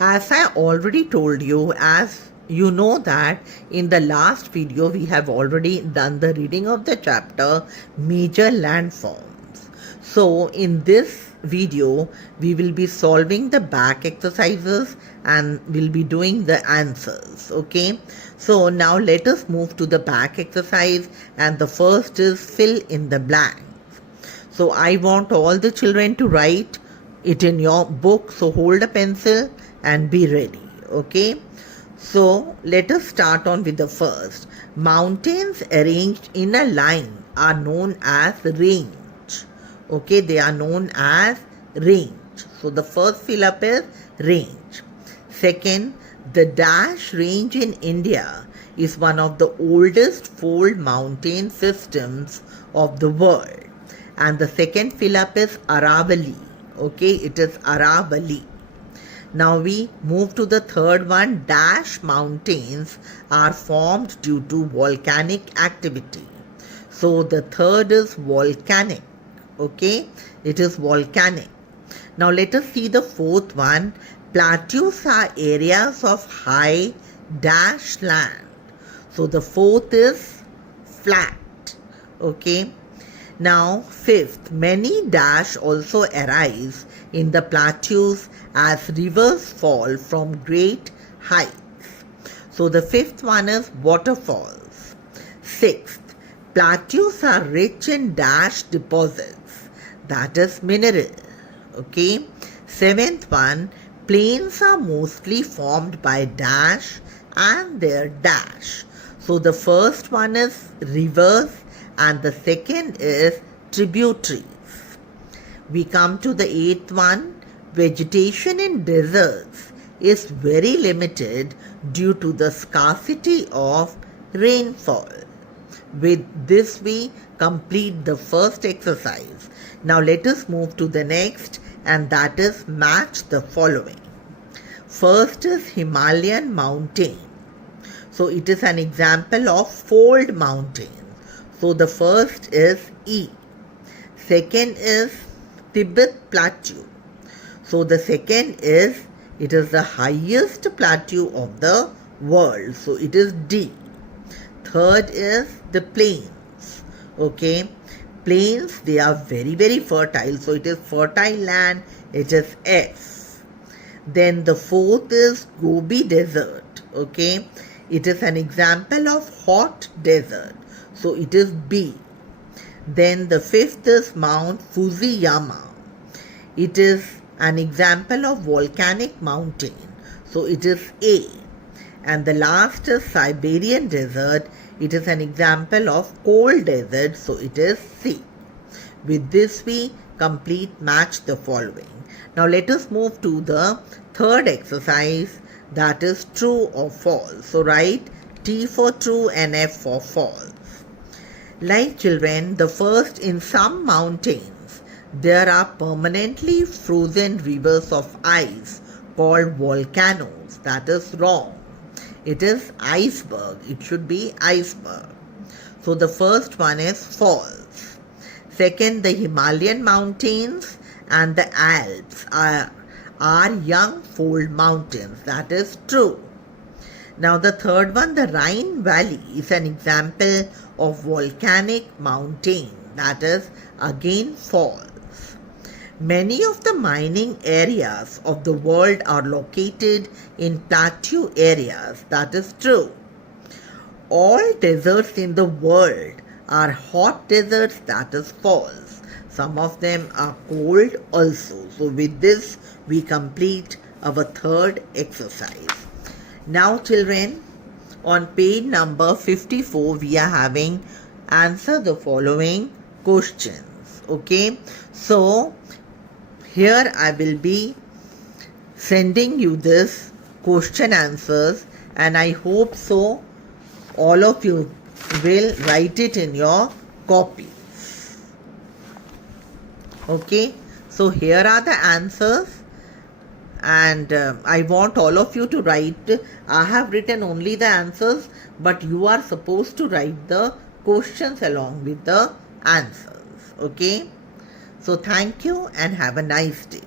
As I already told you, as you know that in the last video we have already done the reading of the chapter Major Landforms. So in this video we will be solving the back exercises and we'll be doing the answers. Okay, so now let us move to the back exercise, and the first is fill in the blank. So I want all the children to write it in your book. So hold a pencil and be ready. Okay. So let us start on with the first. Mountains arranged in a line are known as range. Okay, they are known as range. So the first fill up is range. Second, the Dash range in India is one of the oldest fold mountain systems of the world. And the second fill up is Aravalli. Okay, it is Aravalli. Now we move to the third one. Dash mountains are formed due to volcanic activity. So the third is volcanic. Okay, it is volcanic. Now let us see the fourth one. Plateaus are areas of high dash land. So the fourth is flat. Okay. Now, fifth, many dash also arise in the plateaus as rivers fall from great heights. So, the fifth one is waterfalls. Sixth, plateaus are rich in dash deposits, that is mineral. Okay. Seventh one, plains are mostly formed by dash and their dash. So, the first one is rivers, and the second is tributaries. We come to the eighth one. Vegetation in deserts is very limited due to the scarcity of rainfall. With this we complete the first exercise. Now let us move to the next, and that is match the following. First is Himalayan mountain. So it is an example of fold mountain. So the first is E. Second is Tibet Plateau. So the second is, it is the highest plateau of the world. So it is D. Third is the plains. Okay. Plains, they are very, very fertile. So it is fertile land. It is F. Then the fourth is Gobi Desert. Okay. It is an example of hot desert. So it is B. Then the fifth is Mount Fujiyama. It is an example of volcanic mountain. So it is A. And the last is Siberian desert. It is an example of cold desert. So it is C. With this we complete match the following. Now let us move to the third exercise, that is true or false. So write T for true and F for false. Like children, the first, in some mountains there are permanently frozen rivers of ice called volcanoes. That is wrong. It is iceberg. It should be iceberg. So the first one is false. Second, the Himalayan mountains and the Alps are young fold mountains. That is true. Now the third one, the Rhine Valley is an example of volcanic mountain. That is again false. Many of the mining areas of the world are located in plateau areas. That is true. All deserts in the world are hot deserts. That is false. Some of them are cold also. So with this we complete our third exercise. Now children, on page number 54 we are having answer the following questions. Okay, so here I will be sending you this question answers, and I hope so all of you will write it in your copy. Okay, so here are the answers. And I want all of you to write. I have written only the answers, but you are supposed to write the questions along with the answers. Okay. So thank you and have a nice day.